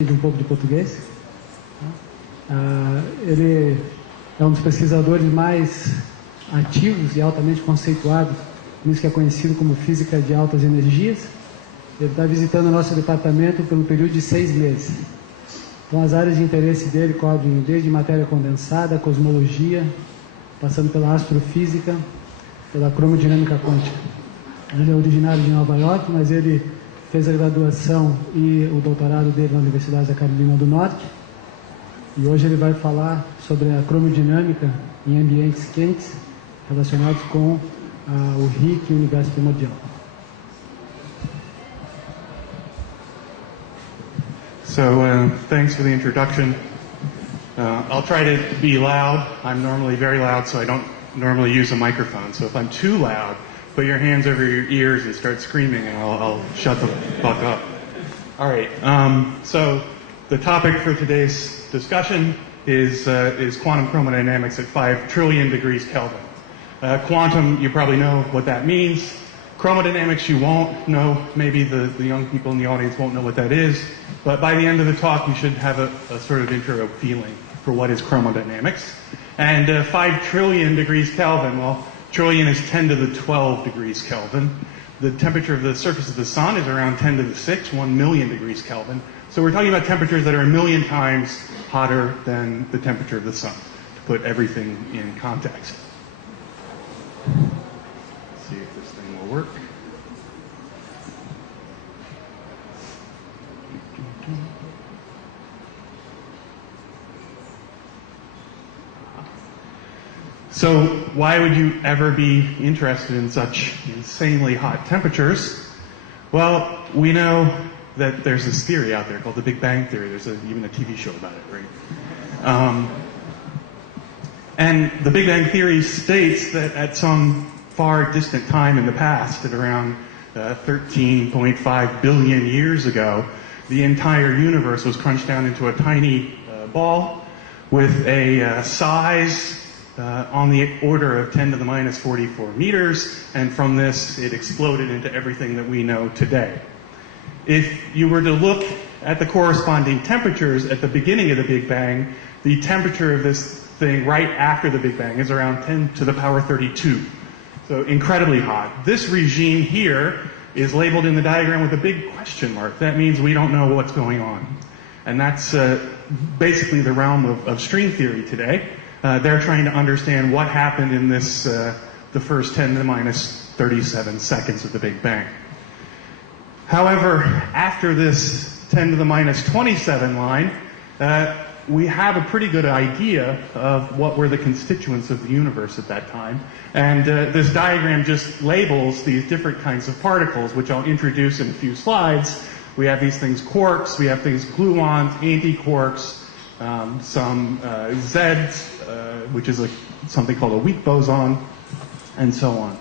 Um pouco de português. Ele é um dos pesquisadores mais ativos e altamente conceituados nisso que é conhecido como física de altas energias. Ele está visitando o nosso departamento pelo período de 6 meses. Então, as áreas de interesse dele cobrem desde matéria condensada, cosmologia, passando pela astrofísica, pela cromodinâmica quântica. Ele é originário de Nova York, mas ele fez a graduação e o doutorado dele na Universidade da Carolina do Norte. E hoje ele vai falar sobre a cromodinâmica em ambientes quentes relacionados com o RIC e o universo primordial. So, thanks for the introduction. I'll try to be loud. I'm normally very loud, so I don't normally use a microphone. So if I'm too loud, put your hands over your ears and start screaming, and I'll shut the fuck up. All right. So the topic for today's discussion is quantum chromodynamics at 5 trillion degrees Kelvin. Quantum, you probably know what that means. Chromodynamics, you won't know. Maybe the young people in the audience won't know what that is. But by the end of the talk, you should have a sort of intro feeling for what is chromodynamics. And 5 trillion degrees Kelvin, well, trillion is 10 to the 12 degrees Kelvin. The temperature of the surface of the sun is around 10 to the 6, 1 million degrees Kelvin. So we're talking about temperatures that are 1 million times hotter than the temperature of the sun, to put everything in context. Let's see if this thing will work. So why would you ever be interested in such insanely hot temperatures? Well, we know that there's this theory out there called the Big Bang Theory. There's even a TV show about it, right? And the Big Bang Theory states that at some far distant time in the past, at around 13.5 billion years ago, the entire universe was crunched down into a tiny ball with a size on the order of 10 to the minus 44 meters, and from this it exploded into everything that we know today. If you were to look at the corresponding temperatures at the beginning of the Big Bang, the temperature of this thing right after the Big Bang is around 10 to the power 32. So incredibly hot. This regime here is labeled in the diagram with a big question mark. That means we don't know what's going on. And that's basically the realm of string theory today. They're trying to understand what happened in this, the first 10 to the minus 37 seconds of the Big Bang. However, after this 10 to the minus 27 line, we have a pretty good idea of what were the constituents of the universe at that time. And this diagram just labels these different kinds of particles, which I'll introduce in a few slides. We have these things quarks, we have things gluons, antiquarks, some Zs, which is something called a weak boson, and so on.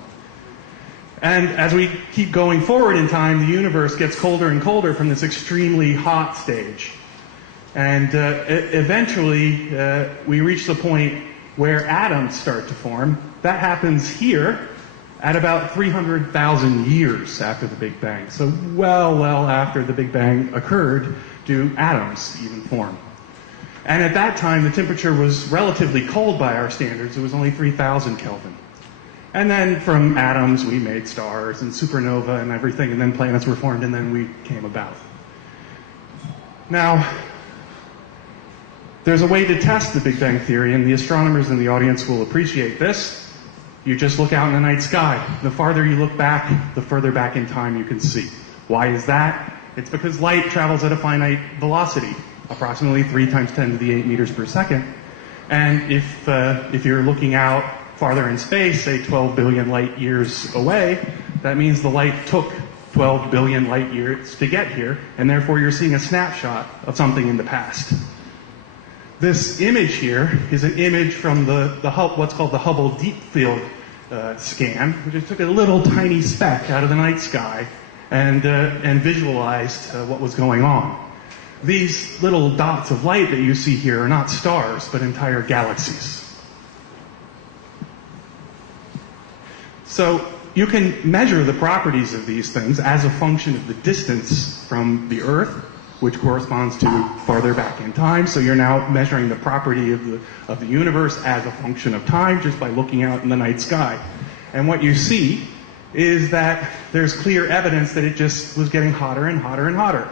And as we keep going forward in time, the universe gets colder and colder from this extremely hot stage. And eventually, we reach the point where atoms start to form. That happens here at about 300,000 years after the Big Bang. So well after the Big Bang occurred, do atoms even form. And at that time, the temperature was relatively cold by our standards. It was only 3,000 Kelvin. And then from atoms, we made stars and supernova and everything, and then planets were formed, and then we came about. Now, there's a way to test the Big Bang Theory, and the astronomers in the audience will appreciate this. You just look out in the night sky. The farther you look back, the further back in time you can see. Why is that? It's because light travels at a finite velocity, approximately 3 times 10 to the 8 meters per second. And if you're looking out farther in space, say 12 billion light years away, that means the light took 12 billion light years to get here, and therefore you're seeing a snapshot of something in the past. This image here is an image from what's called the Hubble Deep Field scan, which just took a little tiny speck out of the night sky and visualized what was going on. These little dots of light that you see here are not stars, but entire galaxies. So you can measure the properties of these things as a function of the distance from the Earth which corresponds to farther back in time. So you're now measuring the property of the universe as a function of time just by looking out in the night sky. And what you see is that there's clear evidence that it just was getting hotter and hotter and hotter.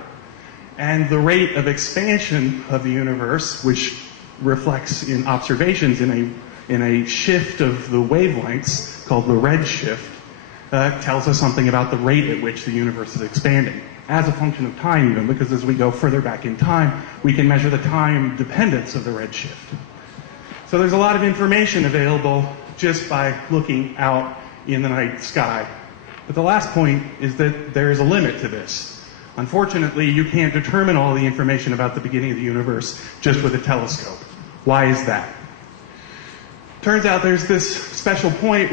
And the rate of expansion of the universe, which reflects in observations in a shift of the wavelengths called the redshift, tells us something about the rate at which the universe is expanding as a function of time even, because as we go further back in time, we can measure the time dependence of the redshift. So there's a lot of information available just by looking out in the night sky. But the last point is that there is a limit to this. Unfortunately, you can't determine all the information about the beginning of the universe just with a telescope. Why is that? Turns out there's this special point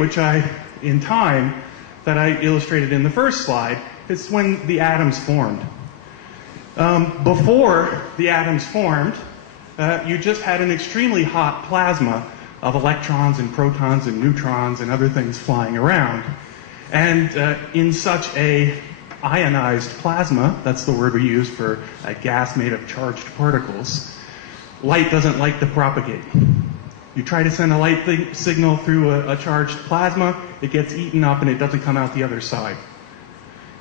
in time that I illustrated in the first slide. It's when the atoms formed. Before the atoms formed, you just had an extremely hot plasma of electrons and protons and neutrons and other things flying around. And in such a ionized plasma, that's the word we use for a gas made of charged particles, light doesn't like to propagate. You try to send a light signal through a charged plasma, it gets eaten up and it doesn't come out the other side.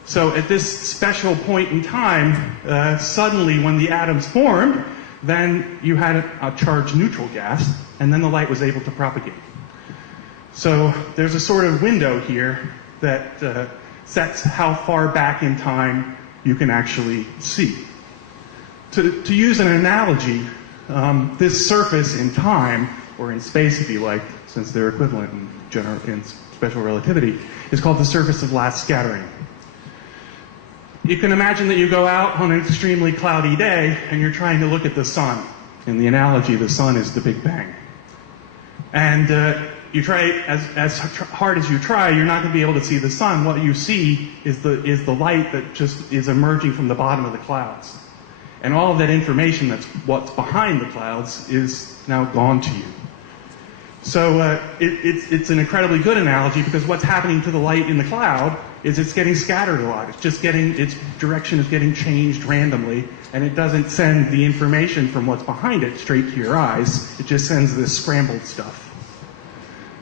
So at this special point in time, suddenly when the atoms formed, then you had a charged neutral gas, and then the light was able to propagate. So there's a sort of window here that sets how far back in time you can actually see. To use an analogy, this surface in time, or in space if you like, since they're equivalent in special relativity, is called the surface of last scattering. You can imagine that you go out on an extremely cloudy day and you're trying to look at the sun. In the analogy, the sun is the Big Bang. And you try as hard as you try, you're not going to be able to see the sun. What you see is the light that just is emerging from the bottom of the clouds. And all of that information that's what's behind the clouds is now gone to you. So it's an incredibly good analogy because what's happening to the light in the cloud is it's getting scattered a lot. It's just its direction is getting changed randomly, and it doesn't send the information from what's behind it straight to your eyes. It just sends this scrambled stuff.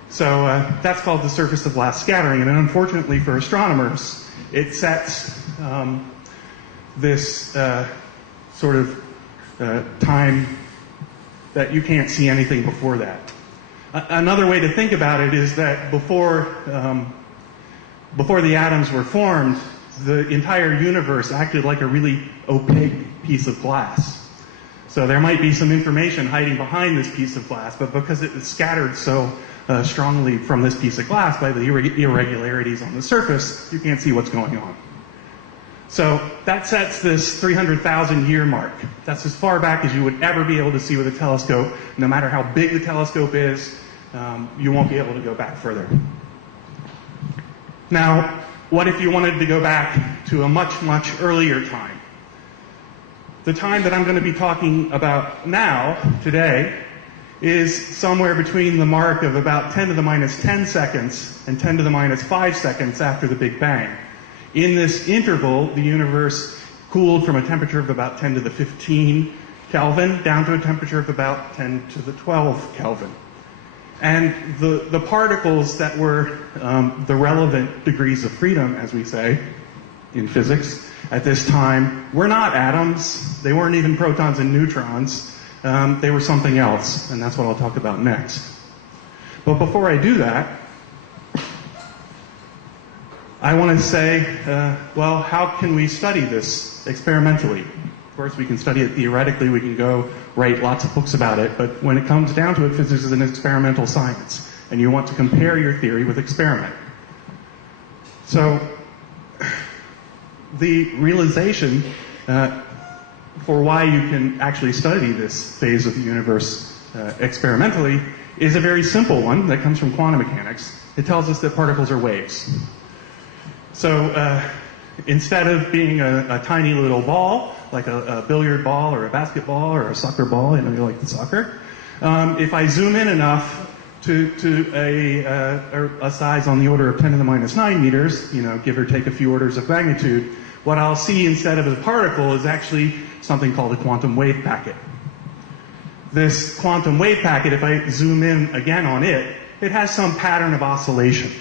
So that's called the surface of last scattering, and unfortunately for astronomers, it sets this sort of time that you can't see anything before that. Another way to think about it is that before the atoms were formed, the entire universe acted like a really opaque piece of glass. So there might be some information hiding behind this piece of glass, but because it is scattered so strongly from this piece of glass by the irregularities on the surface, you can't see what's going on. So that sets this 300,000 year mark. That's as far back as you would ever be able to see with a telescope. No matter how big the telescope is, you won't be able to go back further. Now, what if you wanted to go back to a much, much earlier time? The time that I'm going to be talking about now, today, is somewhere between the mark of about 10 to the minus 10 seconds and 10 to the minus 5 seconds after the Big Bang. In this interval, the universe cooled from a temperature of about 10 to the 15 Kelvin down to a temperature of about 10 to the 12 Kelvin. And the particles that were the relevant degrees of freedom, as we say in physics, at this time were not atoms. They weren't even protons and neutrons. They were something else, and that's what I'll talk about next. But before I do that, I want to say, well, how can we study this experimentally? Of course, we can study it theoretically. We can go write lots of books about it. But when it comes down to it, physics is an experimental science. And you want to compare your theory with experiment. So the realization for why you can actually study this phase of the universe experimentally is a very simple one that comes from quantum mechanics. It tells us that particles are waves. So instead of being a tiny little ball, like a billiard ball or a basketball or a soccer ball, you know, you like the soccer, if I zoom in enough to a size on the order of 10 to the minus 9 meters, you know, give or take a few orders of magnitude, what I'll see instead of a particle is actually something called a quantum wave packet. This quantum wave packet, if I zoom in again on it, it has some pattern of oscillation.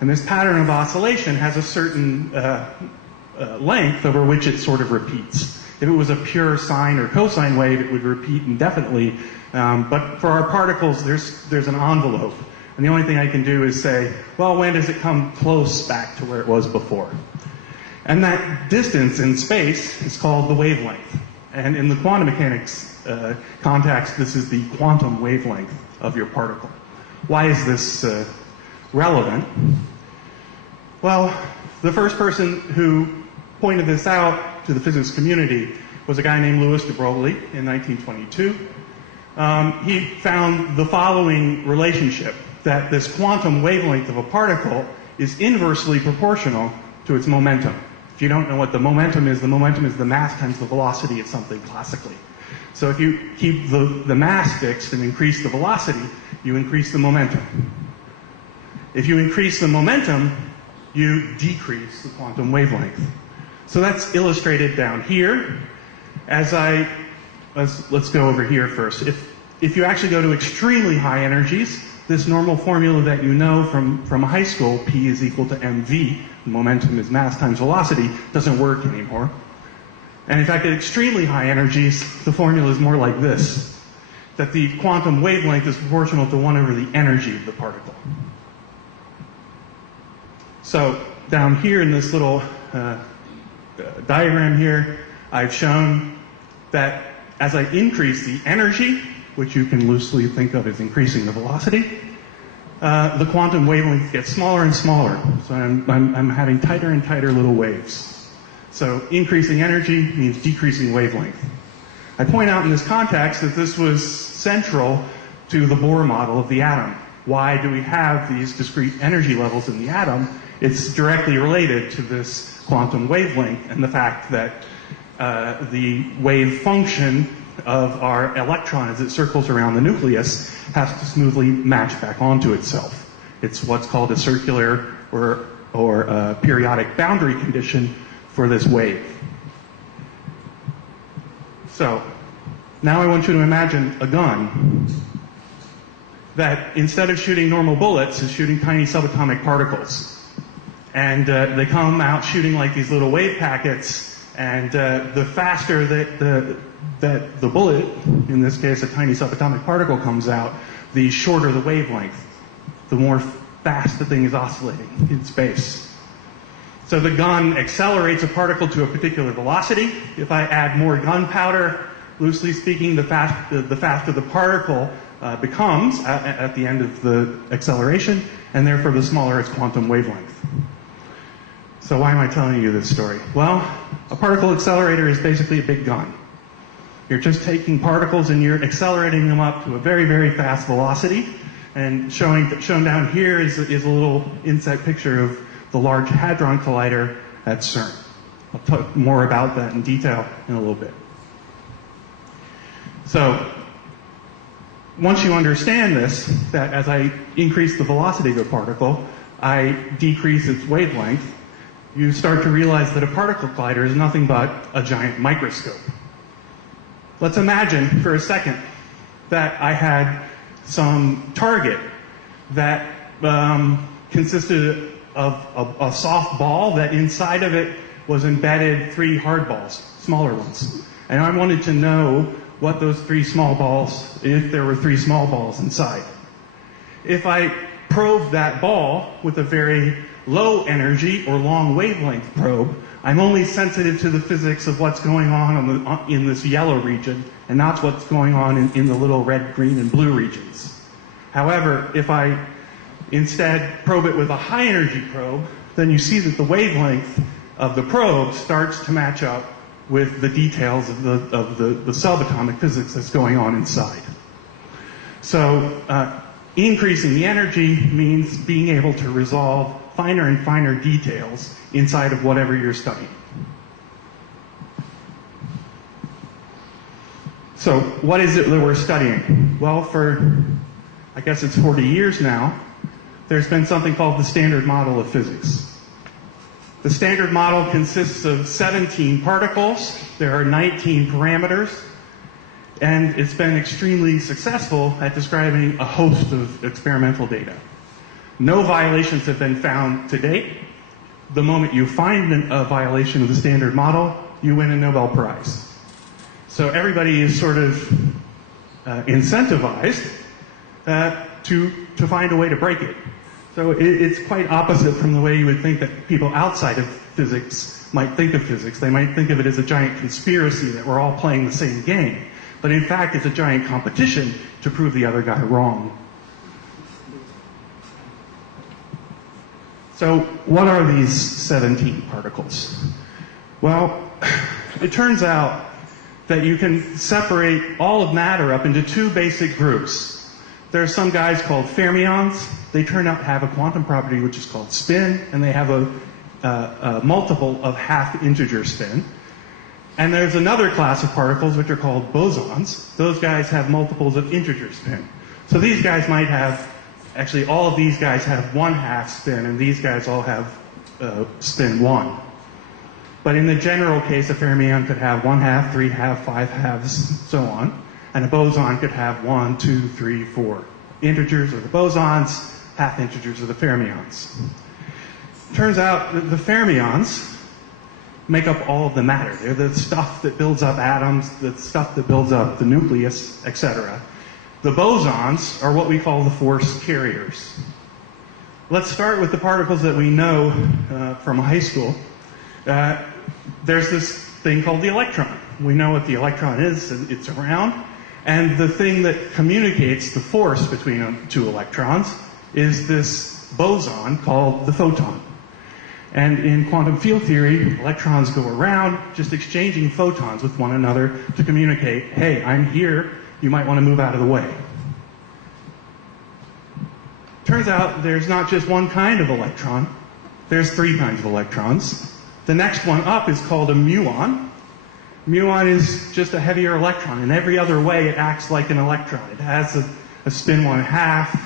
And this pattern of oscillation has a certain length over which it sort of repeats. If it was a pure sine or cosine wave, it would repeat indefinitely. But for our particles, there's an envelope. And the only thing I can do is say, well, when does it come close back to where it was before? And that distance in space is called the wavelength. And in the quantum mechanics context, this is the quantum wavelength of your particle. Why is this relevant? Well, the first person who pointed this out to the physics community was a guy named Louis de Broglie in 1922. He found the following relationship, that this quantum wavelength of a particle is inversely proportional to its momentum. If you don't know what the momentum is the mass times the velocity of something classically. So if you keep the mass fixed and increase the velocity, you increase the momentum. If you increase the momentum, you decrease the quantum wavelength. So that's illustrated down here. Let's go over here first. If you actually go to extremely high energies, this normal formula that you know from high school, P is equal to mv, momentum is mass times velocity, doesn't work anymore. And in fact, at extremely high energies, the formula is more like this, that the quantum wavelength is proportional to 1 over the energy of the particle. So down here in this little diagram here, I've shown that as I increase the energy, which you can loosely think of as increasing the velocity, the quantum wavelength gets smaller and smaller. So I'm having tighter and tighter little waves. So increasing energy means decreasing wavelength. I point out in this context that this was central to the Bohr model of the atom. Why do we have these discrete energy levels in the atom? It's directly related to this quantum wavelength and the fact that the wave function of our electron as it circles around the nucleus has to smoothly match back onto itself. It's what's called a circular or a periodic boundary condition for this wave. So now I want you to imagine a gun that instead of shooting normal bullets is shooting tiny subatomic particles. And they come out shooting like these little wave packets, and the faster that the bullet, in this case a tiny subatomic particle, comes out, the shorter the wavelength, the more fast the thing is oscillating in space. So the gun accelerates a particle to a particular velocity. If I add more gunpowder, loosely speaking, the faster the particle becomes at the end of the acceleration, and therefore the smaller its quantum wavelength. So why am I telling you this story? Well, a particle accelerator is basically a big gun. You're just taking particles and you're accelerating them up to a very, very fast velocity. And shown down here is a little inset picture of the Large Hadron Collider at CERN. I'll talk more about that in detail in a little bit. So once you understand this, that as I increase the velocity of a particle, I decrease its wavelength, you start to realize that a particle collider is nothing but a giant microscope. Let's imagine for a second that I had some target that consisted of a soft ball that inside of it was embedded 3 hard balls, smaller ones. And I wanted to know what those 3 small balls, if there were 3 small balls inside. If I probe that ball with a very low energy or long wavelength probe, I'm only sensitive to the physics of what's going on in this yellow region, and not what's going on in the little red, green, and blue regions. However, if I instead probe it with a high energy probe, then you see that the wavelength of the probe starts to match up with the details of the subatomic physics that's going on inside. So increasing the energy means being able to resolve finer and finer details inside of whatever you're studying. So what is it that we're studying? Well, for, I guess it's 40 years now, there's been something called the Standard Model of Physics. The Standard Model consists of 17 particles There are 19 parameters, and it's been extremely successful at describing a host of experimental data. No violations have been found to date. The moment you find a violation of the standard model, you win a Nobel Prize. So everybody is sort of incentivized to find a way to break it. So it's quite opposite from the way you would think that people outside of physics might think of physics. They might think of it as a giant conspiracy that we're all playing the same game. But in fact, it's a giant competition to prove the other guy wrong. So what are these 17 particles? Well, it turns out that you can separate all of matter up into two basic groups. There are some guys called fermions. They turn out to have a quantum property which is called spin, and they have a multiple of half integer spin. And there's another class of particles which are called bosons. Those guys have multiples of integer spin. So these guys might have, actually all of these guys have 1/2 spin, and these guys all have spin 1. But in the general case, a fermion could have 1/2, 3/2, 5/2, so on. And a boson could have 1, 2, 3, 4. Integers are the bosons, half integers are the fermions. Turns out that the fermions make up all of the matter. They're the stuff that builds up atoms, the stuff that builds up the nucleus, etc. The bosons are what we call the force carriers. Let's start with the particles that we know from high school. There's this thing called the electron. We know what the electron is, and it's around. And the thing that communicates the force between two electrons is this boson called the photon. And in quantum field theory, electrons go around just exchanging photons with one another to communicate, hey, I'm here, you might want to move out of the way. Turns out there's not just one kind of electron, there's 3 kinds of electrons. The next one up is called a muon. Muon is just a heavier electron. In every other way, it acts like an electron. It has a spin 1/2,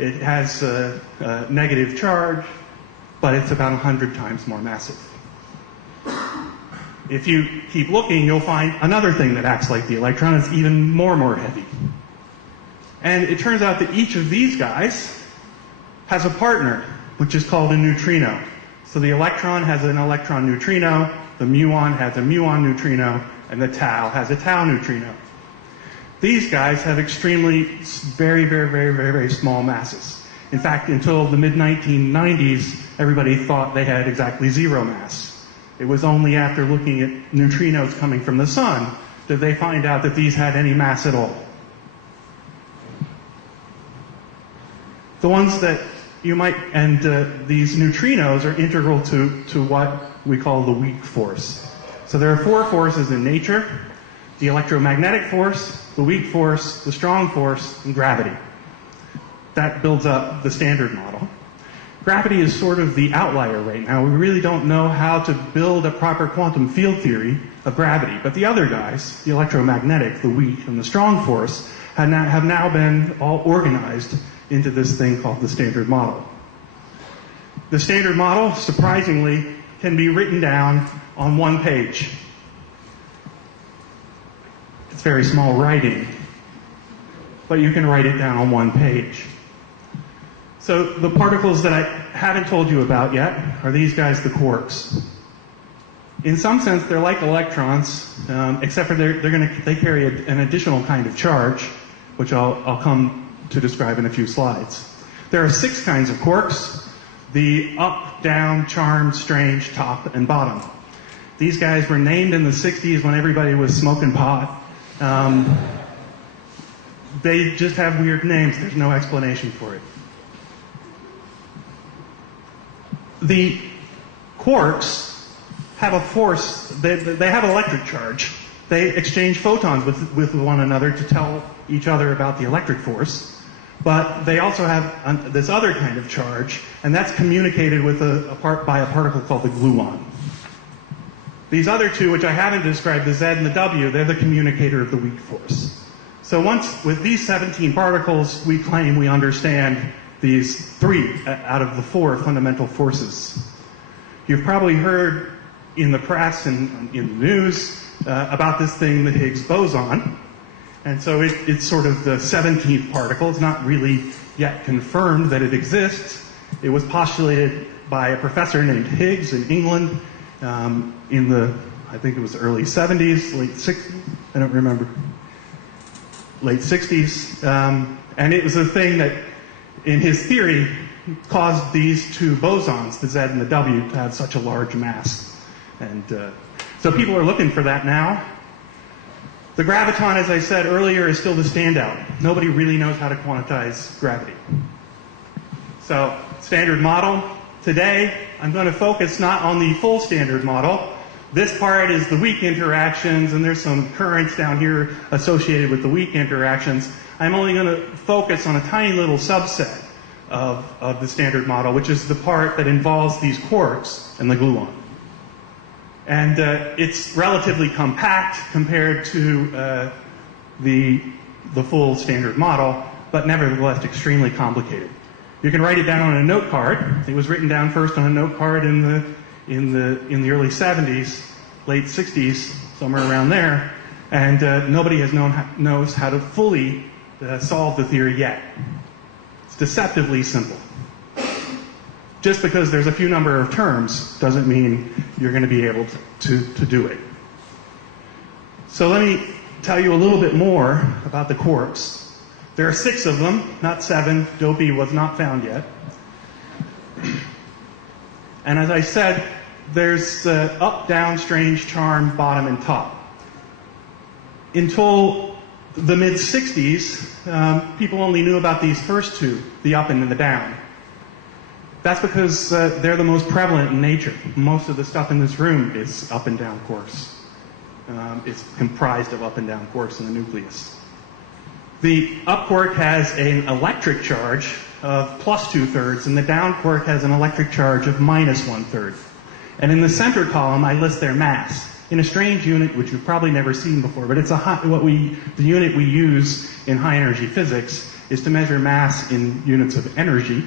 it has a negative charge, but it's about 100 times more massive. If you keep looking, you'll find another thing that acts like the electron. It's even more heavy. And it turns out that each of these guys has a partner, which is called a neutrino. So the electron has an electron neutrino, the muon has a muon neutrino, and the tau has a tau neutrino. These guys have extremely, very small masses. In fact, until the mid-1990s, everybody thought they had exactly 0 mass. It was only after looking at neutrinos coming from the sun that they find out that these had any mass at all. The ones that you might, and these neutrinos are integral to what we call the weak force. So there are 4 forces in nature: the electromagnetic force, the weak force, the strong force, and gravity. That builds up the standard model. Gravity is sort of the outlier right now. We really don't know how to build a proper quantum field theory of gravity. But the other guys, the electromagnetic, the weak, and the strong force, have now been all organized into this thing called the standard model. The standard model, surprisingly, can be written down on 1 page. It's very small writing, but you can write it down on 1 page. So the particles that I haven't told you about yet are these guys, the quarks. In some sense, they're like electrons, except for they carry an additional kind of charge, which I'll come to describe in a few slides. There are 6 kinds of quarks: the up, down, charmed, strange, top, and bottom. These guys were named in the 60s when everybody was smoking pot. They just have weird names. There's no explanation for it. The quarks have a force. They have electric charge. They exchange photons with one another to tell each other about the electric force. But they also have this other kind of charge, and that's communicated with by a particle called the gluon. These other 2, which I haven't described, the Z and the W, they're the communicator of the weak force. So with these 17 particles, we claim we understand these 3 out of the 4 fundamental forces. You've probably heard in the press and in the news about this thing, the Higgs boson. And so it's sort of the 17th particle. It's not really yet confirmed that it exists. It was postulated by a professor named Higgs in England in the, I think it was early 70s, late 60s, I don't remember, late 60s. And it was a thing that, in his theory, caused these two bosons, the Z and the W, to have such a large mass. And so people are looking for that now. The graviton, as I said earlier, is still the standout. Nobody really knows how to quantize gravity. So, standard model. Today, I'm going to focus not on the full standard model. This part is the weak interactions, and there's some currents down here associated with the weak interactions. I'm only going to focus on a tiny little subset of the standard model, which is the part that involves these quarks and the gluon. And it's relatively compact compared to the full standard model, but nevertheless extremely complicated. You can write it down on a note card. It was written down first on a note card in the early 70s, late 60s, somewhere around there, and nobody knows how to fully solve the theory yet. It's deceptively simple. Just because there's a few number of terms doesn't mean you're going to be able to do it. So let me tell you a little bit more about the quarks. There are 6 of them, not 7. Dopey was not found yet. And as I said, there's up, down, strange, charm, bottom, and top. Until the mid-60s, people only knew about these first 2, the up and the down. That's because they're the most prevalent in nature. Most of the stuff in this room is up and down quarks. It's comprised of up and down quarks in the nucleus. The up quark has an electric charge of plus 2/3, and the down quark has an electric charge of minus 1/3. And in the center column, I list their mass in a strange unit which you've probably never seen before, but it's the unit we use in high energy physics is to measure mass in units of energy.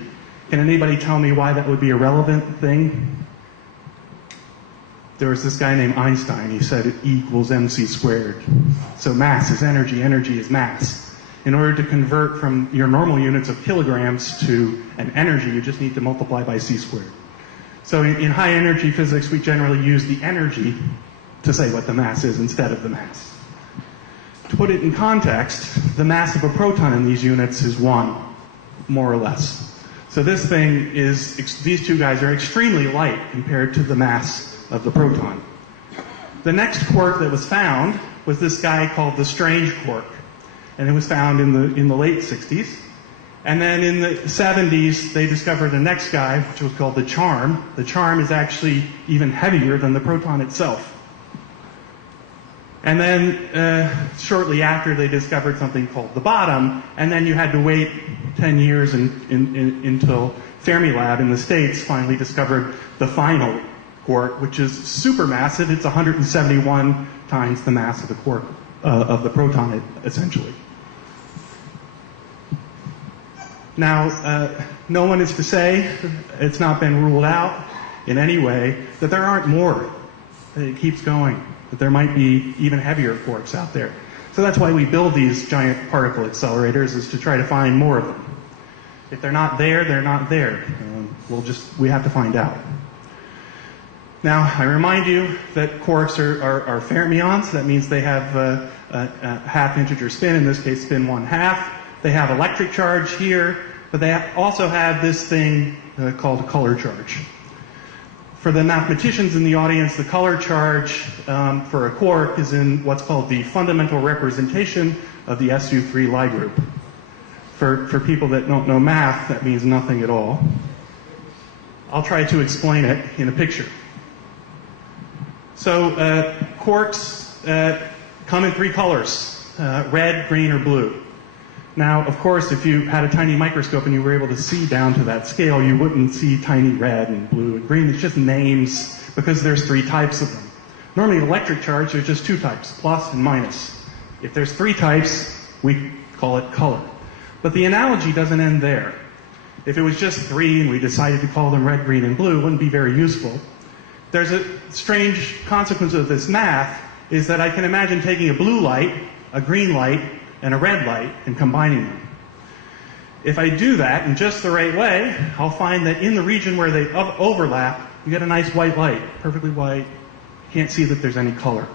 Can anybody tell me why that would be a relevant thing? There was this guy named Einstein. He said E equals mc squared. So mass is energy, energy is mass. In order to convert from your normal units of kilograms to an energy, you just need to multiply by c squared. So in high energy physics, we generally use the energy to say what the mass is instead of the mass. To put it in context, the mass of a proton in these units is 1, more or less. So this thing is, these two guys are extremely light compared to the mass of the proton. The next quark that was found was this guy called the strange quark. And it was found in the late 60s. And then in the 70s, they discovered the next guy, which was called the charm. The charm is actually even heavier than the proton itself. And then shortly after, they discovered something called the bottom, and then you had to wait 10 years until Fermilab in the States finally discovered the final quark, which is supermassive. It's 171 times the mass of the quark, of the proton, essentially. Now, no one is to say, it's not been ruled out in any way, that there aren't more. It keeps going. That there might be even heavier quarks out there. So that's why we build these giant particle accelerators, is to try to find more of them. If they're not there, they're not there. We have to find out. Now, I remind you that quarks are fermions. That means they have a half integer spin, in this case spin 1/2. They have electric charge here, but they also have this thing called a color charge. For the mathematicians in the audience, the color charge for a quark is in what's called the fundamental representation of the SU3 Lie group. For people that don't know math, that means nothing at all. I'll try to explain it in a picture. So quarks come in 3 colors, red, green, or blue. Now, of course, if you had a tiny microscope and you were able to see down to that scale, you wouldn't see tiny red and blue and green. It's just names because there's 3 types of them. Normally, electric charge, there's just 2 types, plus and minus. If there's 3 types, we call it color. But the analogy doesn't end there. If it was just 3 and we decided to call them red, green, and blue, it wouldn't be very useful. There's a strange consequence of this math, is that I can imagine taking a blue light, a green light, and a red light and combining them. If I do that in just the right way, I'll find that in the region where they overlap, you get a nice white light, perfectly white. Can't see that there's any color.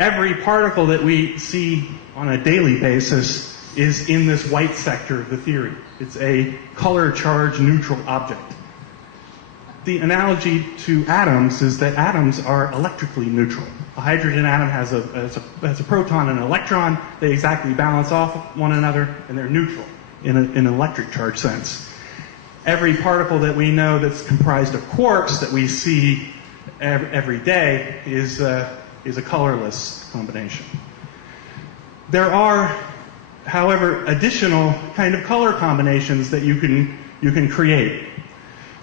Every particle that we see on a daily basis is in this white sector of the theory. It's a color charge neutral object. The analogy to atoms is that atoms are electrically neutral. A hydrogen atom has a proton and an electron. They exactly balance off one another, and they're neutral in an electric charge sense. Every particle that we know that's comprised of quarks that we see every day is a colorless combination. There are, however, additional kind of color combinations that you can create.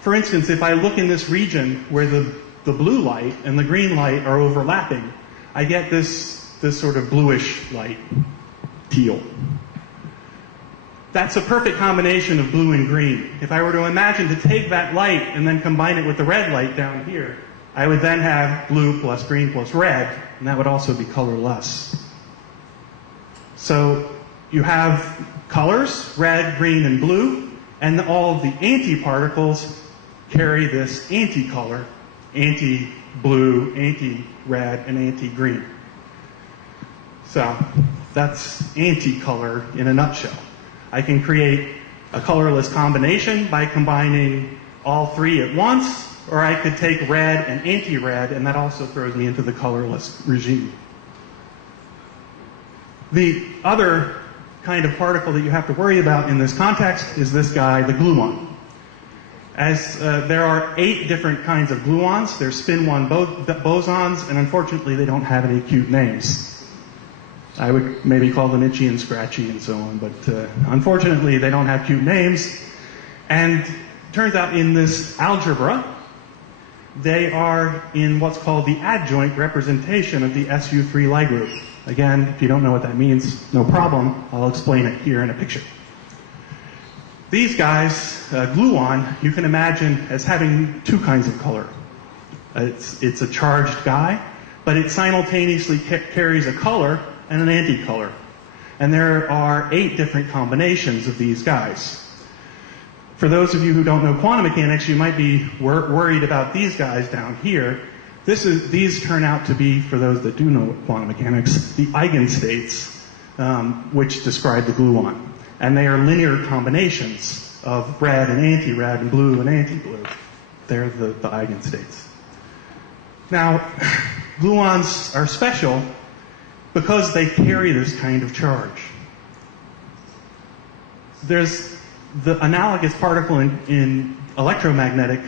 For instance, if I look in this region where the blue light and the green light are overlapping, I get this sort of bluish light, teal. That's a perfect combination of blue and green. If I were to imagine to take that light and then combine it with the red light down here, I would then have blue plus green plus red, and that would also be colorless. So you have colors, red, green, and blue, and all of the antiparticles carry this anti-color, anti-blue, anti-red, and anti-green. So that's anti-color in a nutshell. I can create a colorless combination by combining all three at once, or I could take red and anti-red, and that also throws me into the colorless regime. The other kind of particle that you have to worry about in this context is this guy, the gluon. As there are 8 different kinds of gluons. There's spin 1 bosons, and unfortunately they don't have any cute names. I would maybe call them Itchy and Scratchy and so on, but unfortunately they don't have cute names. And turns out in this algebra, they are in what's called the adjoint representation of the SU3 Lie group. Again, if you don't know what that means, no problem. I'll explain it here in a picture. These guys, gluon, you can imagine as having 2 kinds of color. It's a charged guy, but it simultaneously carries a color and an anti-color. And there are 8 different combinations of these guys. For those of you who don't know quantum mechanics, you might be worried about these guys down here. These turn out to be, for those that do know quantum mechanics, the eigenstates which describe the gluon. And they are linear combinations of red and anti-red and blue and anti-blue. They're the eigenstates. Now, gluons are special because they carry this kind of charge. There's the analogous particle in electromagnetic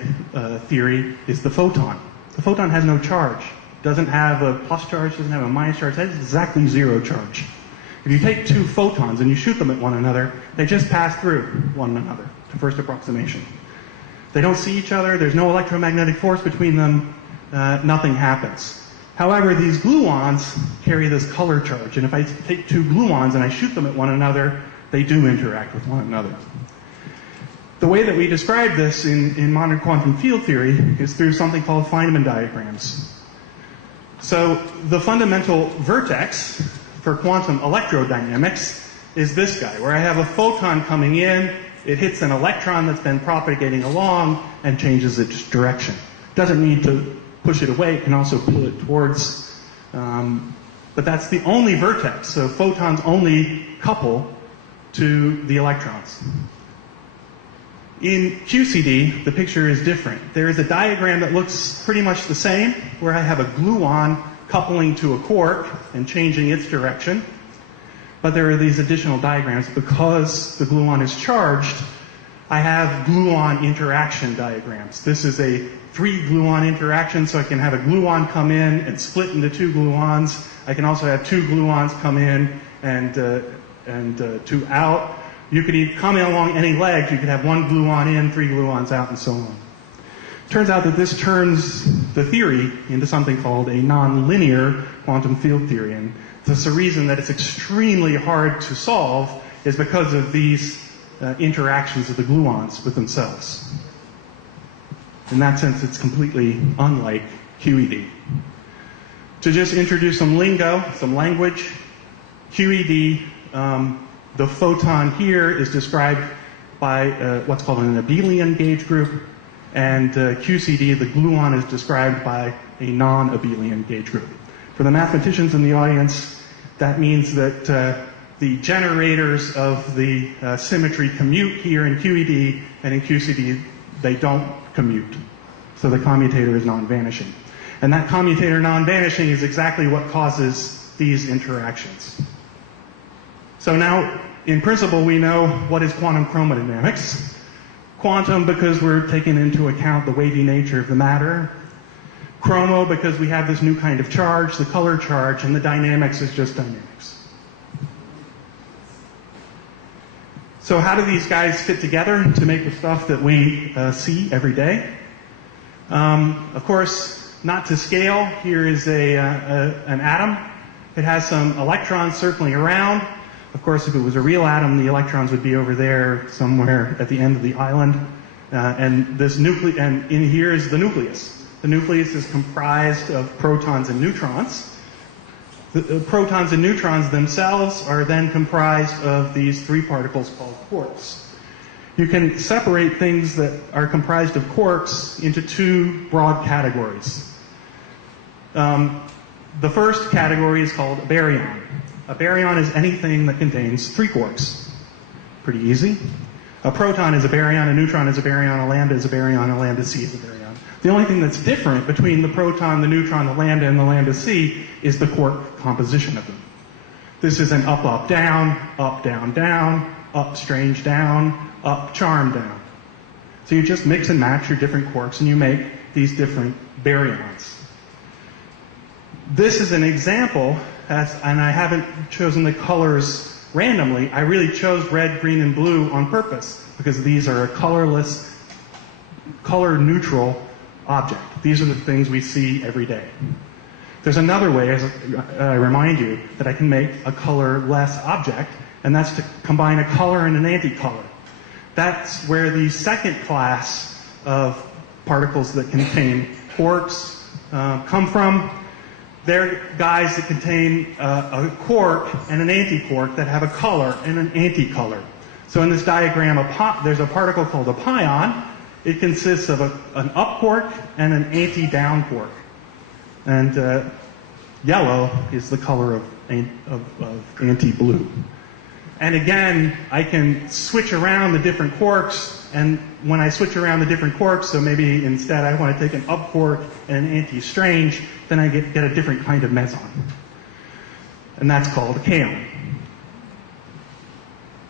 theory is the photon. The photon has no charge. Doesn't have a plus charge, doesn't have a minus charge. It has exactly 0 charge. If you take 2 photons and you shoot them at one another, they just pass through one another, the first approximation. They don't see each other, there's no electromagnetic force between them, nothing happens. However, these gluons carry this color charge, and if I take 2 gluons and I shoot them at one another, they do interact with one another. The way that we describe this in modern quantum field theory is through something called Feynman diagrams. So the fundamental vertex for quantum electrodynamics is this guy, where I have a photon coming in, it hits an electron that's been propagating along and changes its direction. Doesn't need to push it away, it can also pull it towards, but that's the only vertex, so photons only couple to the electrons. In QCD, the picture is different. There is a diagram that looks pretty much the same, where I have a gluon coupling to a quark and changing its direction. But there are these additional diagrams. Because the gluon is charged, I have gluon interaction diagrams. This is a 3-gluon interaction, so I can have a gluon come in and split into 2 gluons. I can also have 2 gluons come in and 2 out. You could come in along any legs. You could have 1 gluon in, 3 gluons out, and so on. Turns out that this turns the theory into something called a nonlinear quantum field theory. And that's the reason that it's extremely hard to solve is because of these interactions of the gluons with themselves. In that sense, it's completely unlike QED. To just introduce some lingo, some language, QED, the photon here is described by what's called an abelian gauge group, and QCD, the gluon, is described by a non-abelian gauge group. For the mathematicians in the audience, that means that the generators of the symmetry commute here in QED, and in QCD they don't commute. So the commutator is non-vanishing. And that commutator non-vanishing is exactly what causes these interactions. So now, in principle, we know what is quantum chromodynamics. Quantum because we're taking into account the wavy nature of the matter. Chromo because we have this new kind of charge, the color charge, and the dynamics is just dynamics. So how do these guys fit together to make the stuff that we see every day? Of course, not to scale. Here is an atom. It has some electrons circling around. Of course, if it was a real atom, the electrons would be over there somewhere at the end of the island. And in here is the nucleus. The nucleus is comprised of protons and neutrons. The protons and neutrons themselves are then comprised of these three particles called quarks. You can separate things that are comprised of quarks into two broad categories. The first category is called a baryon. A baryon is anything that contains three quarks. Pretty easy. A proton is a baryon, a neutron is a baryon, a lambda is a baryon, a lambda C is a baryon. The only thing that's different between the proton, the neutron, the lambda, and the lambda C is the quark composition of them. This is an up, up, down, up, strange, down, up, charm, down. So you just mix and match your different quarks and you make these different baryons. This is an example, and I haven't chosen the colors randomly. I really chose red, green, and blue on purpose because these are a colorless, color-neutral object. These are the things we see every day. There's another way, as I remind you, that I can make a colorless object, and that's to combine a color and an anti-color. That's where the second class of particles that contain quarks come from. They're guys that contain a quark and an anti-quark that have a color and an anti-color. So in this diagram, there's a particle called a pion. It consists of an up quark and an anti-down quark. And yellow is the color of anti-blue. And again, I can switch around the different quarks, and when I switch around the different quarks, so maybe instead I want to take an up quark and an anti-strange, then I get a different kind of meson. And that's called a kaon.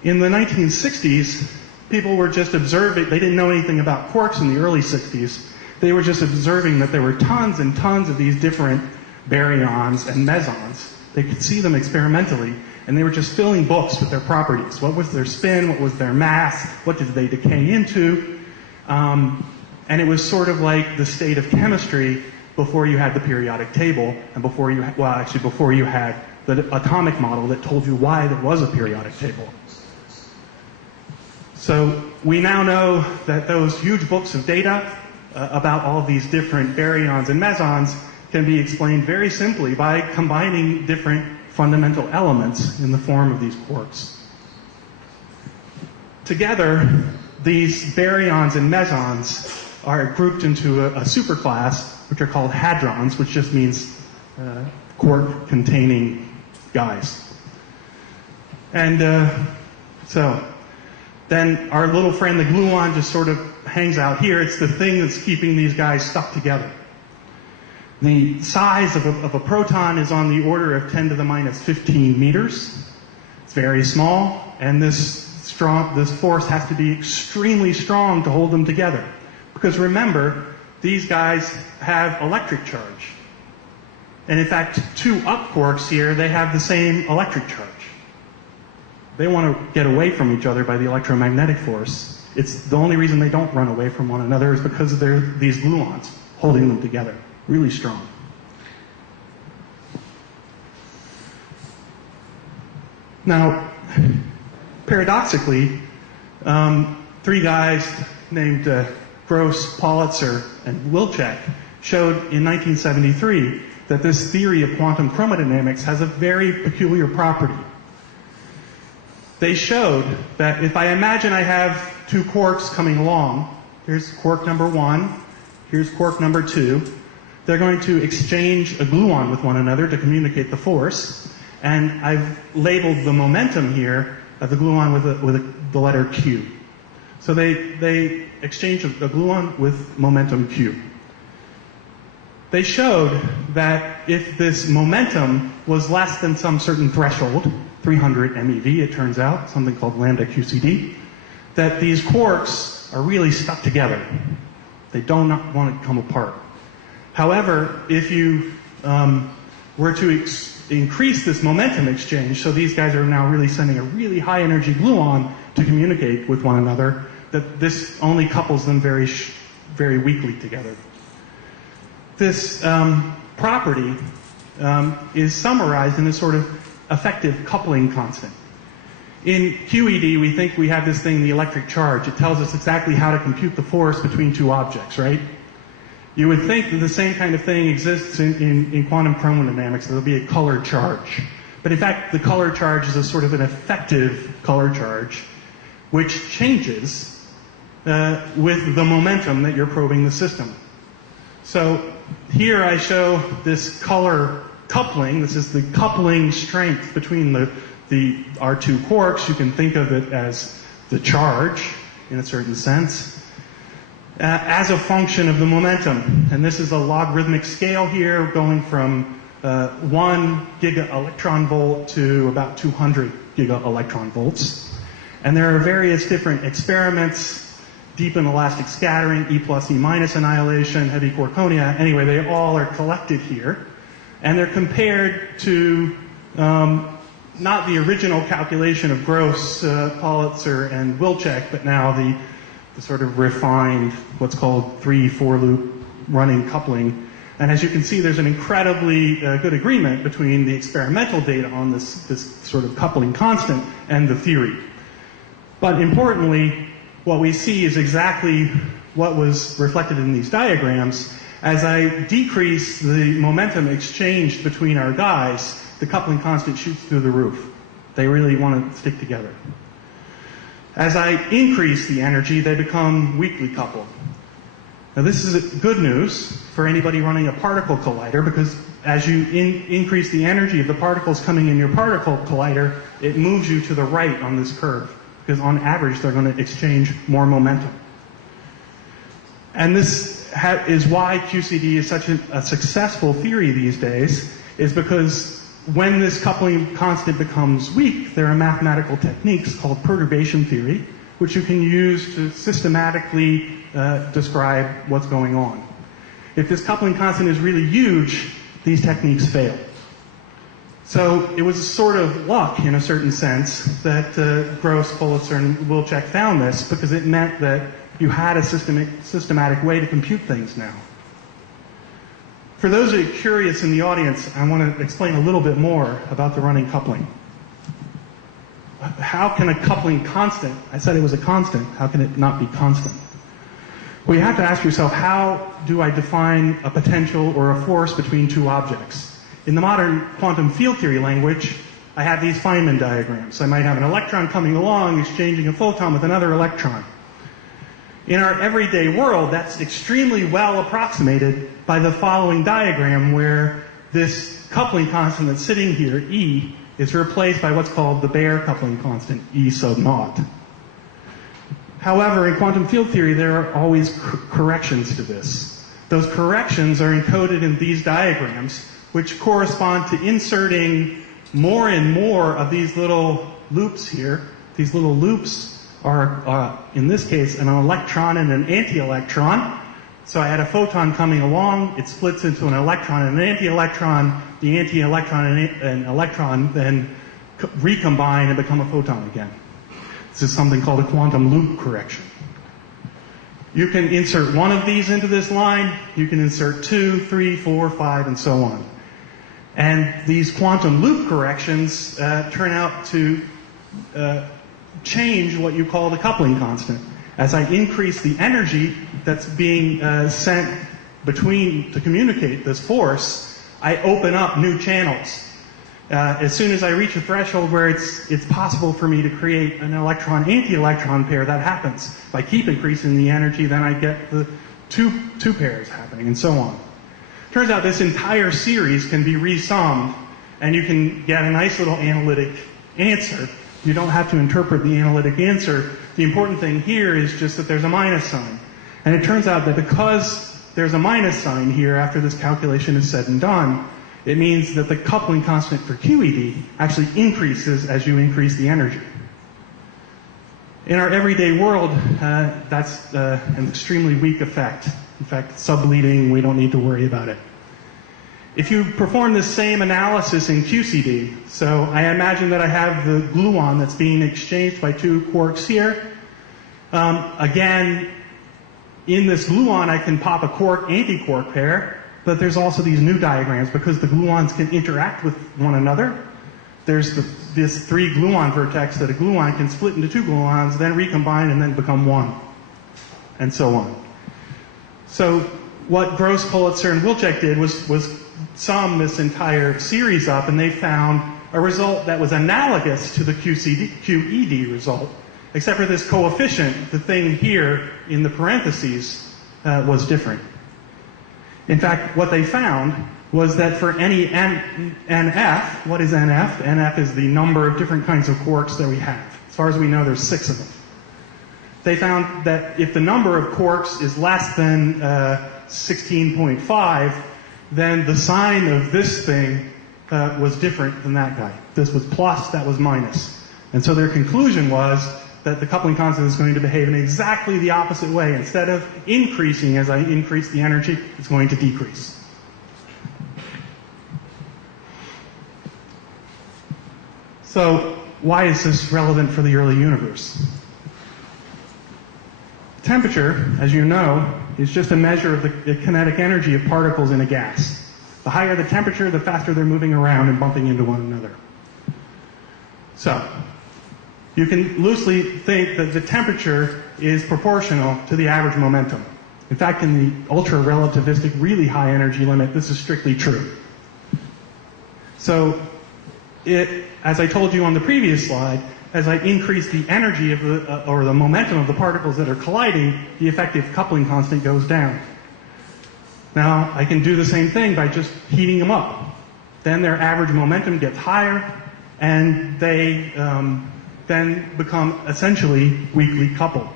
In the 1960s, people were just observing, they didn't know anything about quarks in the early 60s. They were just observing that there were tons and tons of these different baryons and mesons. They could see them experimentally, and they were just filling books with their properties. What was their spin? What was their mass? What did they decay into? And it was sort of like the state of chemistry before you had the periodic table, and before you had the atomic model that told you why there was a periodic table. So we now know that those huge books of data about all of these different baryons and mesons can be explained very simply by combining different fundamental elements in the form of these quarks. Together, these baryons and mesons are grouped into a superclass, which are called hadrons, which just means quark-containing guys. And so then our little friend, the gluon, just sort of hangs out here. It's the thing that's keeping these guys stuck together. The size of a proton is on the order of 10 to the minus 15 meters. It's very small, and this force has to be extremely strong to hold them together. Because remember, these guys have electric charge. And in fact, two up quarks here, they have the same electric charge. They want to get away from each other by the electromagnetic force. It's the only reason they don't run away from one another is because they're these gluons holding them together. Really strong. Now, paradoxically, three guys named Gross, Politzer, and Wilczek showed in 1973 that this theory of quantum chromodynamics has a very peculiar property. They showed that if I imagine I have two quarks coming along, here's quark number 1, here's quark number 2, they're going to exchange a gluon with one another to communicate the force, and I've labeled the momentum here of the gluon with the letter Q. So they exchange a gluon with momentum Q. They showed that if this momentum was less than some certain threshold, 300 MeV it turns out, something called lambda QCD, that these quarks are really stuck together. They do not want to come apart. However, if you were to increase this momentum exchange, so these guys are now really sending a really high energy gluon to communicate with one another, that this only couples them very, very weakly together. This property is summarized in a sort of effective coupling constant. In QED, we think we have this thing, the electric charge. It tells us exactly how to compute the force between two objects, right? You would think that the same kind of thing exists in quantum chromodynamics. There'll be a color charge. But in fact, the color charge is a sort of an effective color charge, which changes with the momentum that you're probing the system. So here I show this color coupling. This is the coupling strength between our two quarks. You can think of it as the charge, in a certain sense, as a function of the momentum. And this is a logarithmic scale here, going from 1 giga-electron volt to about 200 giga-electron volts. And there are various different experiments: deep inelastic scattering, E plus E minus annihilation, heavy quarkonia. Anyway, they all are collected here. And they're compared to not the original calculation of Gross, Politzer, and Wilczek, but now the sort of refined, what's called 3-4 loop running coupling. And as you can see, there's an incredibly good agreement between the experimental data on this sort of coupling constant and the theory. But importantly, what we see is exactly what was reflected in these diagrams. As I decrease the momentum exchanged between our guys, the coupling constant shoots through the roof. They really want to stick together. As I increase the energy, they become weakly coupled. Now this is good news for anybody running a particle collider, because as you increase the energy of the particles coming in your particle collider, it moves you to the right on this curve, because on average they're going to exchange more momentum. And this is why QCD is such a successful theory these days, is because when this coupling constant becomes weak, there are mathematical techniques called perturbation theory, which you can use to systematically describe what's going on. If this coupling constant is really huge, these techniques fail. So it was sort of luck, in a certain sense, that Gross, Politzer, and Wilczek found this, because it meant that you had a systematic way to compute things now. For those of you curious in the audience, I want to explain a little bit more about the running coupling. How can a coupling constant, I said it was a constant, how can it not be constant? Well, you have to ask yourself, how do I define a potential or a force between two objects? In the modern quantum field theory language, I have these Feynman diagrams. I might have an electron coming along, exchanging a photon with another electron. In our everyday world, that's extremely well approximated by the following diagram, where this coupling constant that's sitting here, E, is replaced by what's called the Bayer coupling constant, E sub naught. However, in quantum field theory, there are always corrections to this. Those corrections are encoded in these diagrams, which correspond to inserting more and more of these little loops here. These little loops are, in this case, an electron and an anti-electron. So I had a photon coming along, it splits into an electron and an anti-electron. The anti-electron and electron then recombine and become a photon again. This is something called a quantum loop correction. You can insert one of these into this line, you can insert 2, 3, 4, 5, and so on. And these quantum loop corrections turn out to change what you call the coupling constant. As I increase the energy that's being sent between to communicate this force, I open up new channels. As soon as I reach a threshold where it's possible for me to create an electron-anti-electron pair, that happens. If I keep increasing the energy, then I get the two pairs happening, and so on. Turns out this entire series can be resummed, and you can get a nice little analytic answer. You don't have to interpret the analytic answer. The important thing here is just that there's a minus sign. And it turns out that because there's a minus sign here after this calculation is said and done, it means that the coupling constant for QED actually increases as you increase the energy. In our everyday world, that's an extremely weak effect. In fact, subleading, we don't need to worry about it. If you perform the same analysis in QCD, so I imagine that I have the gluon that's being exchanged by two quarks here. Again, in this gluon, I can pop a quark-anti-quark pair, but there's also these new diagrams because the gluons can interact with one another. There's this 3 gluon vertex that a gluon can split into 2 gluons, then recombine, and then become 1, and so on. So what Gross, Politzer, and Wilczek did was sum this entire series up, and they found a result that was analogous to the QED result, except for this coefficient, the thing here in the parentheses, was different. In fact, what they found was that for any NF, what is NF? NF is the number of different kinds of quarks that we have. As far as we know, there's 6 of them. They found that if the number of quarks is less than 16.5, then the sign of this thing was different than that guy. This was plus, that was minus. And so their conclusion was that the coupling constant is going to behave in exactly the opposite way. Instead of increasing as I increase the energy, it's going to decrease. So why is this relevant for the early universe? Temperature, as you know, is just a measure of the kinetic energy of particles in a gas. The higher the temperature, the faster they're moving around and bumping into one another. So, you can loosely think that the temperature is proportional to the average momentum. In fact, in the ultra-relativistic, really high energy limit, this is strictly true. So, as I told you on the previous slide, as I increase the energy of or the momentum of the particles that are colliding, the effective coupling constant goes down. Now, I can do the same thing by just heating them up. Then their average momentum gets higher, and they then become essentially weakly coupled.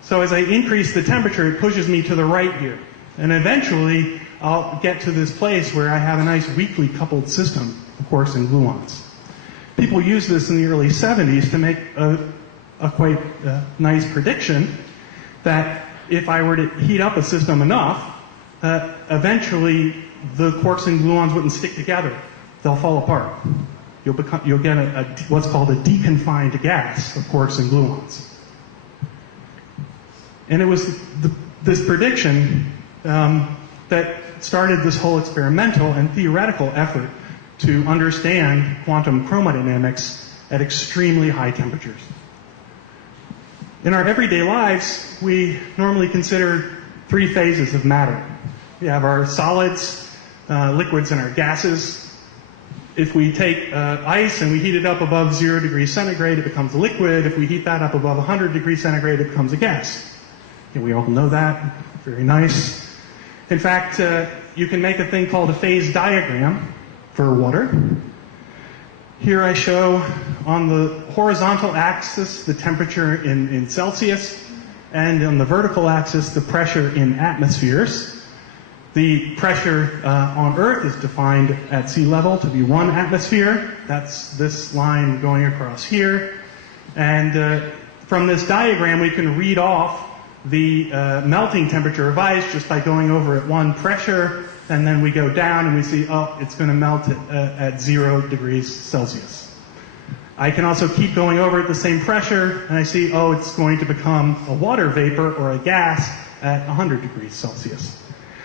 So as I increase the temperature, it pushes me to the right here. And eventually, I'll get to this place where I have a nice weakly coupled system of quarks and gluons. People used this in the early 70s to make a quite nice prediction that if I were to heat up a system enough, eventually the quarks and gluons wouldn't stick together. They'll fall apart. You'll get what's called a deconfined gas of quarks and gluons. And it was this prediction that started this whole experimental and theoretical effort to understand quantum chromodynamics at extremely high temperatures. In our everyday lives, we normally consider 3 phases of matter. We have our solids, liquids, and our gases. If we take ice and we heat it up above 0 degrees centigrade, it becomes a liquid. If we heat that up above 100 degrees centigrade, it becomes a gas. And we all know that. Very nice. In fact, you can make a thing called a phase diagram for water. Here I show on the horizontal axis the temperature in Celsius, and on the vertical axis the pressure in atmospheres. The pressure on Earth is defined at sea level to be 1 atmosphere. That's this line going across here. And from this diagram we can read off the melting temperature of ice just by going over at 1 pressure, and then we go down and we see, oh, it's going to melt at 0 degrees Celsius. I can also keep going over at the same pressure, and I see, oh, it's going to become a water vapor or a gas at 100 degrees Celsius.